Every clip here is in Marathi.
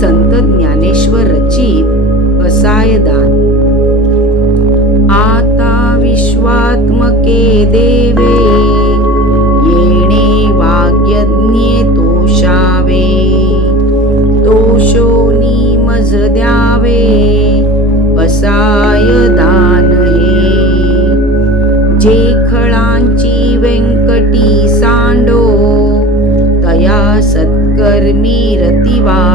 संत ज्ञानेश्वर रचित असायदान. आता विश्वात्मके देवे येणे वाग्यज्ञे तोषावे तोषोनी मज द्यावे कसाय दान हे जे खळांची व्यंकटी सांडो तया सत्कर्मी रतिवा.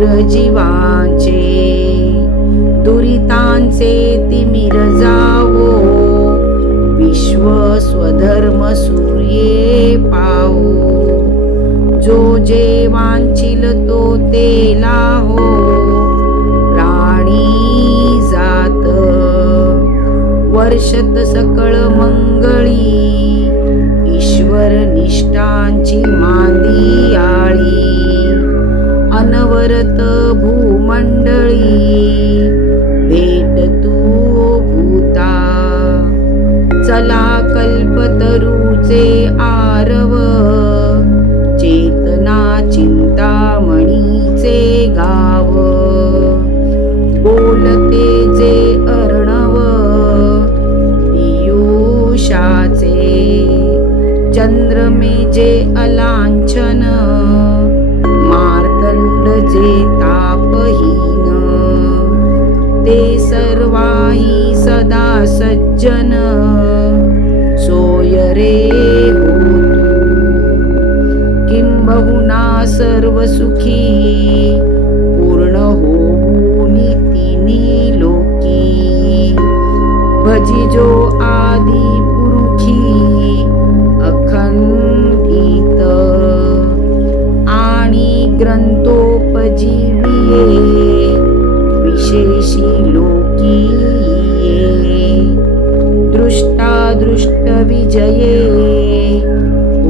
मैत्र जीवांचे दुरितांचे तिमिर जावो विश्व स्वधर्म सूर्ये पाओ जो जे वांचिल तो ते लाहो प्राणी जात वर्षत सकळ मंगळी. ईश्वर निष्ठा कला कल्पतरूचे आरव. चेतना चिंतामणीचे गाव. बोलते जे अर्णव. पियुषाचे चंद्रमे जे अलांछन. वाई सदा सज्जन। सोय रे हो किंबहुना सर्व सुखी। पूर्ण हो तिनी लोकी भजिजो आदि पुरुखी। अखंडित आणि ग्रंथोपजीविये। विशेषी लोक। ये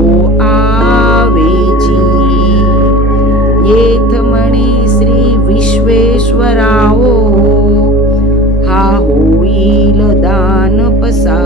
ओ आवेजी एथ मणि श्रीविश्वेश्वराओ हा होइल दान पसा